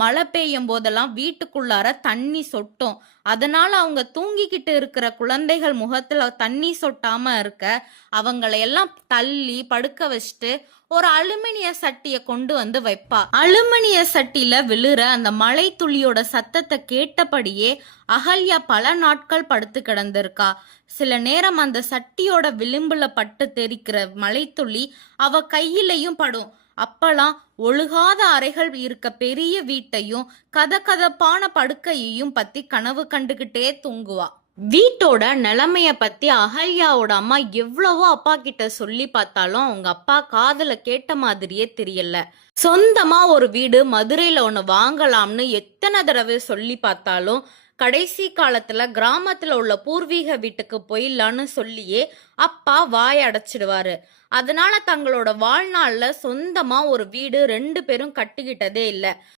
மழை பெய்யும் போதெல்லாம் வீட்டுக்குள்ளார தண்ணி சொட்டும். அதனால அவங்க தூங்கிக்கிட்டு இருக்கிற குழந்தைகள் முகத்துல தண்ணி சொட்டாம இருக்க அவங்களை எல்லாம் தள்ளி படுக்க வச்சுட்டு ஒரு அலுமினிய சட்டிய கொண்டு வந்து வைப்பா. அலுமினிய சட்டில விழுற அந்த மழை துளியோட சத்தத்தை கேட்டபடியே அகல்யா பல நாட்கள் படுத்து கிடந்திருக்கா. சில நேரம் அந்த சட்டியோட விளிம்புல பட்டு தெரிக்கிற மழைத்துளி அவ கையிலையும் படும். அப்பெல்லாம் ஒழுகாத அறைகள் இருக்க பெரிய வீட்டையும் கதகதப்பான படுக்கையையும் பத்தி கனவு கண்டுகிட்டே தூங்குவா. வீட்டோட நிலைமைய பத்தி அகல்யாவோட அம்மா எவ்வளவோ அப்பா கிட்ட சொல்லி பார்த்தாலும் அவங்க அப்பா காதுல கேட்ட மாதிரியே தெரியல. சொந்தமா ஒரு வீடு மதுரையில ஒண்ணு வாங்கலாம்னு எத்தனை தடவை சொல்லி பார்த்தாலும் கடைசி காலத்துல கிராமத்துல உள்ள பூர்வீக வீட்டுக்கு போயிடலான்னு சொல்லியே அப்பா வாய அடைச்சிடுவாரு. அதனால தங்களோட வாழ்நாள்ல சொந்தமா ஒரு வீடு 2 பேரும் கட்டிக்கிட்டதே இல்ல.